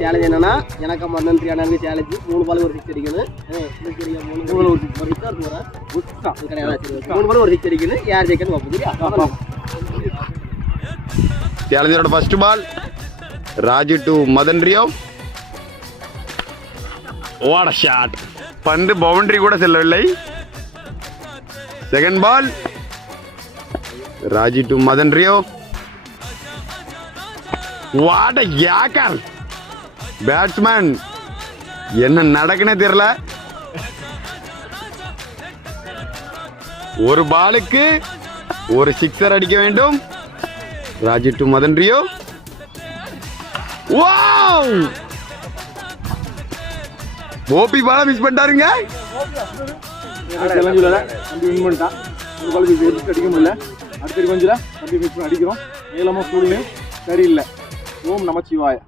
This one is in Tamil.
சேலஞ்ச் என்னன்னா எனக்கு மதன் பிரியாணி சேலஞ்சு 3 பால் ஒரு 6 அடிக்கணும். 3 பால் ஒரு 6 கிடையாது. 3 பால் ஒரு 6 அடிக்கணும். யார் ஜெயிக்கணும் பார்ப்போம். சேலஞ்சரோட first ball Raju to Madan Rio. What a shot. பந்து பவுண்டரி கூட செல்லவில்லை. Second ball Raju to Madan Rio. What a yorker. Batsman என்ன நடக்குனே தெரியல. ஒரு பாலுக்கு ஒரு சிக்ஸர் அடிக்க வேண்டும். ராஜு டு மதன் ரியோ. வாவ், ஓபி பால மிஸ் பண்ணிட்டாருங்க. சேலஞ்சில் வந்து வின் பண்ணிட்டான். ஒரு பாலுக்கு எதுக்கு அடிக்க முடியல. அடுத்த கொஞ்சம் மிஸ் பண்ணி அடிக்கிறோம். ஏலமா சூழ்நிலை சரியில்லை. ஓம் நமச்சிவாய.